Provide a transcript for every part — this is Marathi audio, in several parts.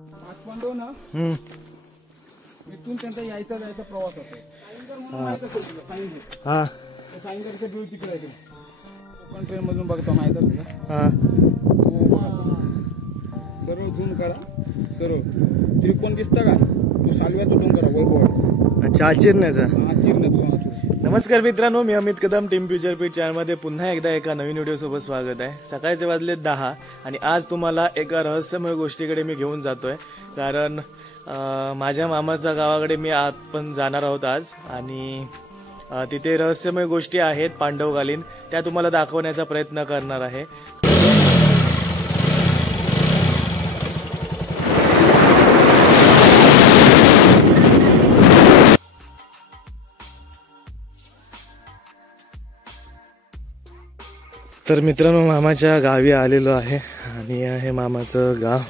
पाचपांडव ना इथून त्यांचा यायचा जायचा प्रवास होतो. साईंगरचं बिळ तिकडे आहे. कोकण ट्रेन मधून बघतो माहिती आहे तुला. सरळ झूम करा. सरळ त्रिकोण दिसता का तो सालव्याचा डोंगर वैभव. अच्छा चिरण्याचा. चिरण्याचा. नमस्कार मित्रांनो, मी अमित कदम, टीम फ्युचर पीट चॅनलमध्ये पुन्हा एकदा एका नवीन व्हिडिओ सोबत स्वागत आहे. सकाळचे वाजले 10 आणि आज तुम्हाला एका रहस्यमय गोष्टीकडे मी घेऊन जातोय. कारण माझ्या मामाच्या गावाकडे मी पण जाणार आहोत आज आणि तिथे रहस्यमय गोष्टी आहेत पांडवकालीन, त्या तुम्हाला दाखवण्याचा प्रयत्न करणार आहे. तर मित्रांनो, मामाच्या गावी आलेलो आहे आणि हे मामाचं गाव.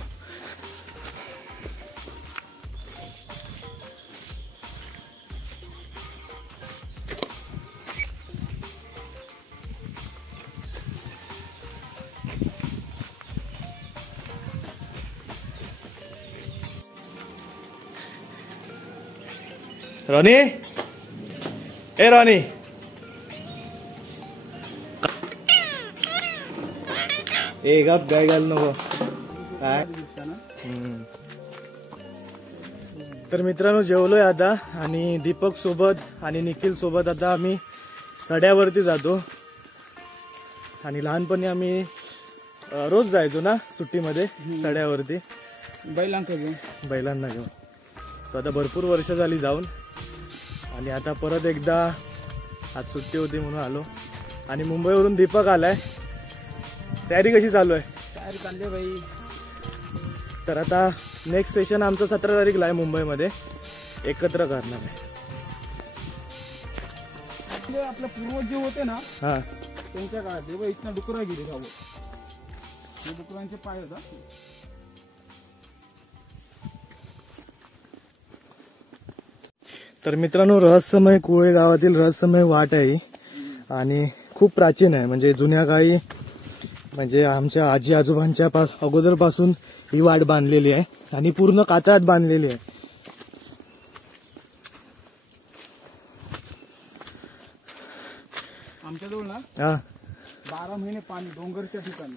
रॉनी, ए रॉनी, ए गप गाय घाल नको काय. तर मित्रांनो, जेवलोय आता आणि दीपक सोबत आणि निखिल सोबत आता आम्ही सड्यावरती जातो. आणि लहानपणी आम्ही रोज जायचो ना सुट्टीमध्ये सड्यावरती बैलांना घेऊन. तो आता भरपूर वर्ष झाली जाऊन आणि आता परत एकदा आज सुट्टी होती म्हणून आलो. आणि मुंबईवरून दीपक आलाय. तयारी कशी चालू आहे? तयारी चालली बाई. तर आता नेक्स्ट सेशन आमचं 17 तारीखला आहे मुंबईमध्ये, एकत्र करणार आहे. आपले पूर्वज जे होते ना, हा, त्यांच्या काळात तेव्हा इथनं डुकरा गेली जावं. हे डुकरांचे पाय होता. तर मित्रांनो, रहस्यमय कुळे गावातील रहस्यमय वाट आहे आणि खूप प्राचीन आहे. म्हणजे जुन्या काळी, म्हणजे आमच्या आजी आजोबांच्या अगोदरपासून ही वाट बांधलेली आहे आणि पूर्ण कातळात बांधलेली आहे. आमच्याजवळ ना 12 महिने पाणी डोंगरच्या ठिकाणी.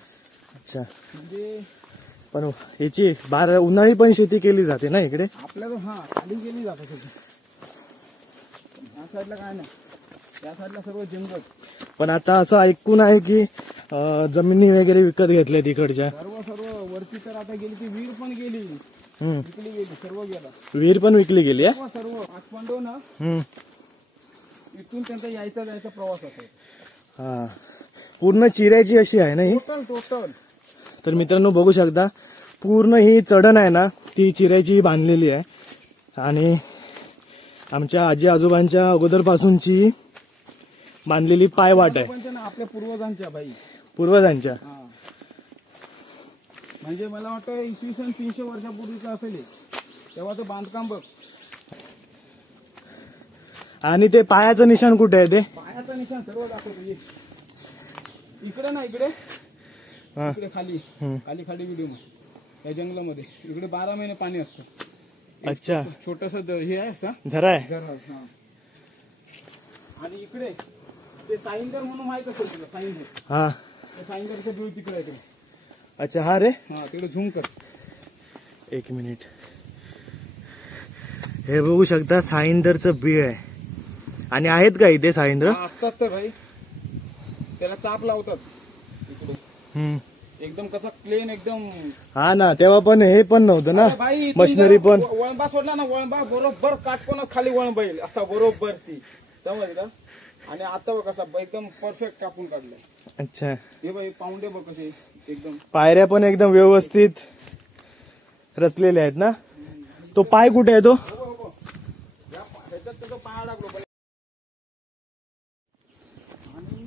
अच्छा, म्हणजे पण याची उन्हाळी पण शेती केली जाते ना इकडे आपल्याला. हा, खाली केली जाते शेती. या साईडला काय नाही, त्या साईडला सर्व जंगल. पण आता असं ऐकून आहे की जमिनी वगैरे विकत घेतल्या तिकडच्या. सर्व वरती तर आता गेली ती विहीर पण गेली, विकली गेली, सर्व गेला. विहीर पण विकली गेली आहे. सर्व पाचपांडव ना इथून त्यांचा यायचा जायचा प्रवास होतो. हा, पूर्ण चिऱ्याची अशी आहे ना ही. टोटल. तर मित्रांनो, बघू शकता पूर्ण ही चढण आहे ना, ती चिऱ्याची बांधलेली आहे आणि आमच्या आजी आजोबांच्या अगोदरपासूनची बांधलेली पायवाट आहे. आपल्या पूर्वजांच्या पूर्वजांच्या. म्हणजे मला वाटतं इसवी सन 300 वर्षापूर्वीचं असेल तेव्हाचं बांधकाम बघ. आणि ते पायाचं निशाण कुठे आहे? ते पायाचं निशाण सर्व दाखवतो. इकडे ना, इकडे खाली व्हिडिओ या जंगलामध्ये इकडे 12 महिने पाणी असतं. अच्छा, छोटस हे आहे असा झरा आहे. आणि इकडे ते साईंगर म्हणून माहित असेल तुला. साईंगर. हा, साईंगरचं बिळ तिकडे आहे. अच्छा, हा रे. हा, तिकडे झूम कर. एक मिनिट. हे बघू शकता, साईंदरचं बीळ आहे. आणि आहेत का इथे साईंद्र? असतात तर भाई, त्याला चाप लावतात इकडे. एकदम कसा प्लेन एकदम. हा ना, तेव्हा पण हे पण नव्हतं ना, मशिनरी पण. वळंबा सोडला ना, वळंबा बरोबर काटकोनात खाली वळंबा येईल असा बरोबर ती, समजलं. आणि आता बघ कसा एकदम परफेक्ट कापून काढलाय. अच्छा, हे बाई पाऊंडे बघ कसे एकदम. पायऱ्या पण एकदम व्यवस्थित रचलेल्या आहेत ना. तो पाय कुठे आहे? तो पाय लागलो. आणि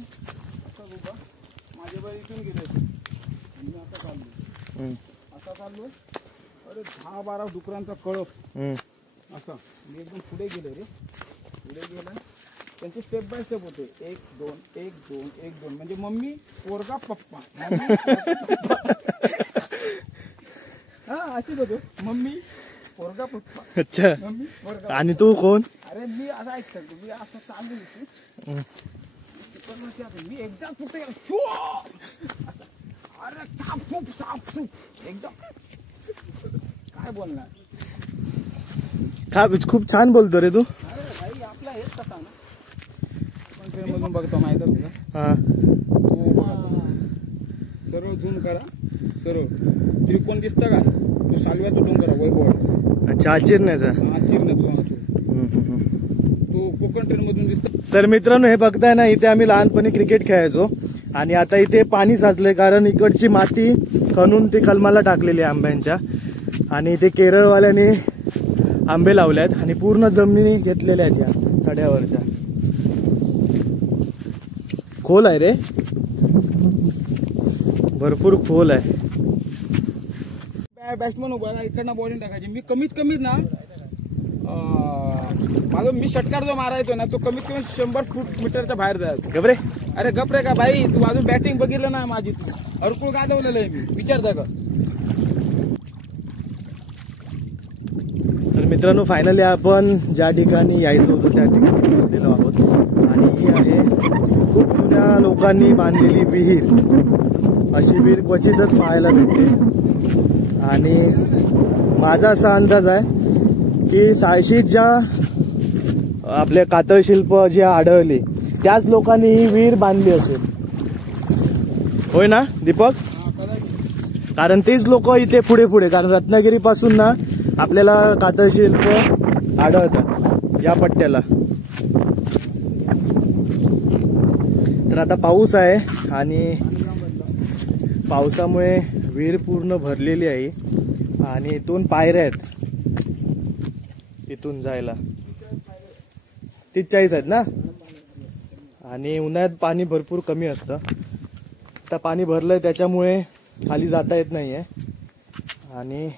माझे बाई इथून गेले आणि आता चाललोय. अरे 10-12 डुकरांचा कळप असा. मी एकदम पुढे गेले रे. पुढे गेला, त्यांचे स्टेप बाय स्टेप होते. 1 2 1 2 1 2. म्हणजे मम्मी पोरगा पप्पा. हा, अशीच होतो. मम्मी पोरगा पप्पा, अच्छा. मम्मी पोरगा. आणि तू कोण? अरे मी असं ऐकतो, मी असं चालू होती. मी एकदा फक्त असं, अरे साप एकदम काय बोलणार. खूप छान बोलतो रे तू. अरे भाई आपला हेच कसा ना, पण ट्रेन मधून बघतो माहिती आहे तुला. हा तो बघा सरळ झूम करा, सरळ त्रिकोण दिसतं का, तो सालव्याचा डोंगर आहे वैभव. अच्छा, चिरण्याचा. हा चिरण्याचा तो कोकण ट्रेन मधून दिसतो. तर मित्रांनो, हे बघताय ना, इथे आम्ही लहानपणी क्रिकेट खेळायचो आणि आता इथे पाणी साचलंय कारण इकडची माती खणून ती कलमाला टाकलेली आहे आंब्यांच्या. आणि इथे केरळवाल्यांनी आंबे लावले आहेत आणि पूर्ण जमिनी घेतलेल्या आहेत या सड्यावरच्या. खोल आहे रे, भरपूर खोल आहे. बॅट्समन उभा इकडनं बॉलिंग टाकायची. मी कमीत ना माझं मी षटकार जो मारायचो ना, तो कमीत कमी 100 फूट मीटरच्या बाहेर जायचो. गबरे, अरे गपरे का भाई, तू अजून बॅटिंग बघितलं ना माझी, तू अडकुळ गाजवलेलं आहे मी, विचारता का. तर मित्रांनो, फायनली आपण ज्या ठिकाणी यायचं होतं त्या ठिकाणी पोहोचलेलो आहोत. आणि ही आहे खूप जुन्या लोकांनी बांधलेली विहीर. अशी विहीर क्वचितच पाहायला भेटते. आणि माझा असा अंदाज आहे की सायशीत ज्या आपल्या कातळ शिल्प जे आढळली त्याच लोकांनी ही विहीर बांधली असेल. होय ना दीपक? कारण तेच लोक इथे पुढे कारण रत्नागिरी पासून ना आपल्याला कातळ शिल्प आढळतात या पट्ट्याला. तर आता पाऊस आहे आणि पावसामुळे विहीर पूर्ण भरलेली आहे आणि इथून पायऱ्या आहेत इथून जायला, 30-40 आहेत ना. आणि उन्हाळ्यात पाणी भरपूर कमी असतं. आता पाणी भरलंय त्याच्यामुळे खाली जाता येत नाहीये. आणि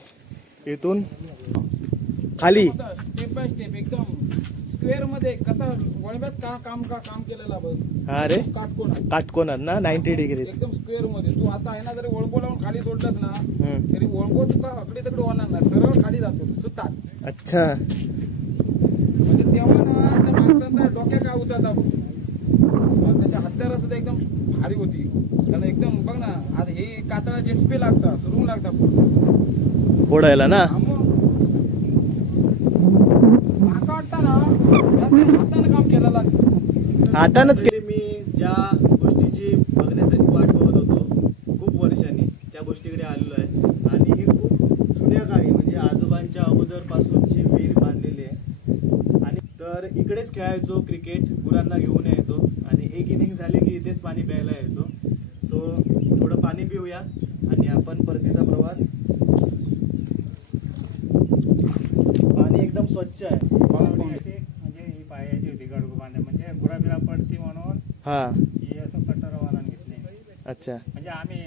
इथून खाली स्टेप बाय स्टेप एकदम स्क्वेअर मध्ये कसा वळव्यात काम केलेला बघ. हा रे, काटकोनात काटकोनात ना 90 डिग्री एकदम स्क्वेअर मध्ये. तू आता आहे ना, जरी वळंबो लावून खाली सोडलास ना तरी वळंबो तुका अकडे तिकडे होणार ना, सरळ खाली जातो सुतात. अच्छा, म्हणजे तेव्हा ना त्या माणसाचा डोक्या काय होता बघ, त्याच्या हत्यारा सुद्धा एकदम भारी होती. त्याला एकदम बघ ना, आता हे कातळा जेसपी लागता, सुरुंग लागता फोडायला ना. माका वाटता ना हाताने काम केलेला. हातानच केले. मी ज्या गोष्टीची बघण्यासाठी वाट बघत होतो खूप वर्षांनी, त्या गोष्टीकडे आलेलो आहे. आणि ही खूप जुन्या काळी म्हणजे आजोबांच्या अगोदर पासूनची विहीर बांधलेली आहे. आणि तर इकडेच खेळायचो क्रिकेट, गुरांना घेऊन यायचो आणि एक इनिंग झाली की इथेच पाणी प्यायला यायचो. सो थोडं पाणी पिऊया आणि आपण परतीचा प्रवास. पाणी एकदम स्वच्छ आहे. म्हणजे ही पायाची होती गडगू बांधे, म्हणजे गुराबिरा पडती म्हणून हा, ही असं कट्टर वाहन घेतले. अच्छा, म्हणजे आम्ही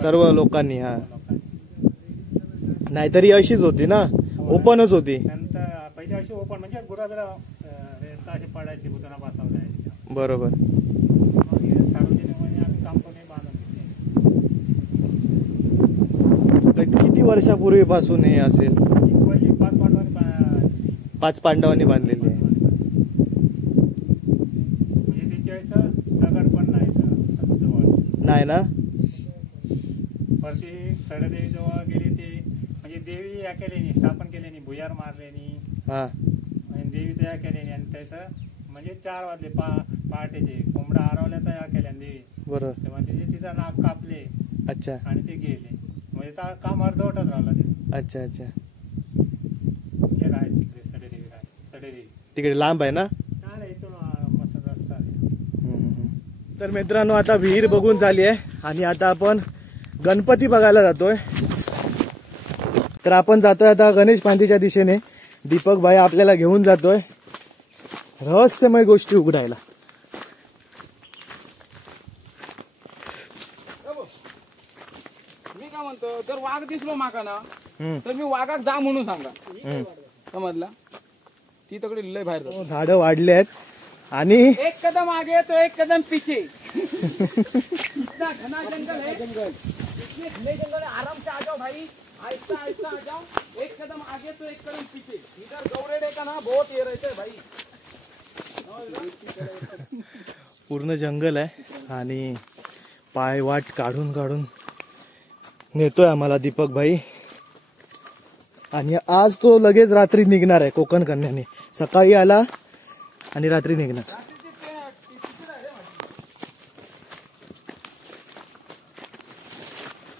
सर्व लोकांनी. हा, नाहीतरी अशीच होती ना, ओपनच होती. नंतर पहिले अशी ओपन म्हणजे गुराबिरा अशी पडायची, बुतना बसावं जायची. बरोबर. मग सार्वजनिक म्हणजे आम्ही कंपनी बांधून घेतली. किती वर्षापूर्वीपासून हे असेल? पहिली 5 पांडवांनी 5 पांडवांनी बांधलेली आहे. म्हणजे तिच्याचं दगड पण नाही जवळ नाही ना. वरती सडदेवी जवळ गेली ते, म्हणजे देवी या केल्यानी स्थापन केल्यानी, भुयार मारल्यानी. हा, आणि देवीचं या केल्यानी. आणि त्याचं म्हणजे 4 वाजले पहाटेचे कोंबडा हरवल्याचा या केल्या देवी. बरोबर. तेव्हा तिचा नाक कापले. अच्छा, आणि ते गेले. म्हणजे काम अर्धवटच राहिला ते. अच्छा अच्छा. हे राहत तिकडे सडेदेवी राहत. सडेदेवी तिकडे लांब आहे ना. नाही इथून मस्त रस्ता आहे. तर मित्रांनो, आता विहीर बघून झाली आहे आणि आता आपण गणपती बघायला जातोय. तर आपण जातोय आता गणेश पांतीच्या दिशेने. दीपक भाई आपल्याला घेऊन जातोय रहस्यमय गोष्टी उघडायला. मी काय म्हणतो, जर वाघ दिसलो माका ना तर मी वाघाक जा म्हणून सांगा, समजला. ती तकडे लय बाहेर जातो. झाडं वाढले आहेत आणि एक कदम आगे तो एक कदम पीछे. इतना घना जंगल है, इतनी इतने घने जंगल है, आराम से आ जाओ भाई, आहिस्ता आहिस्ता आ जाओ, एक कदम आगे तो एक कदम पीछे। इधर गौरेडे का ना बहुत ये रहते हैं भाई। पूर्ण जंगल आहे आणि पाय वाट काढून काढून नेतोय आम्हाला दीपक भाई. आणि आज तो लगेच रात्री निघणार आहे कोकण कन्याने. सकाळी आला आणि रात्री निघणार.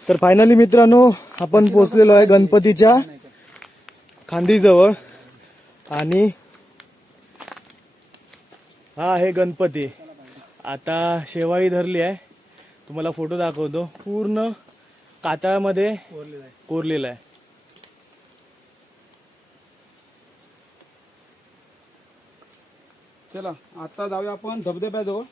तर फायनली मित्रांनो आपण पोहोचलेलो आहे गणपतीच्या खांदीजवळ. आणि हा आहे गणपती. आता शेवाळी धरली आहे, तुम्हाला फोटो दाखवतो. पूर्ण कातळामध्ये कोरलेला आहे. चला आता जाऊया आपण धबधब्याजवळ.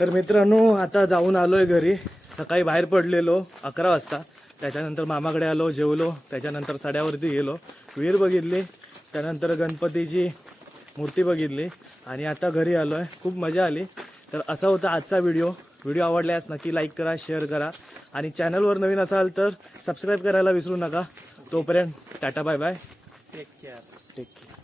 तर मित्रांनो आता जाऊन आलोय घरी. सकाळी बाहेर पडलेलो 11 वाजता. त्याच्यानंतर मामाकडे आलो, जेवलो. त्याच्यानंतर सड्यावरती गेलो, विहीर बघितली. त्यानंतर गणपतीची मूर्ती बघितली आणि आता घरी आलोय. खूप मजा आली. तर असा होता आजचा व्हिडिओ. व्हिडिओ आवडल्यास नक्की लाईक करा, शेअर करा आणि चॅनलवर नवीन असाल तर सबस्क्राईब करायला विसरू नका. तोपर्यंत tata bye bye. Take care. Take care.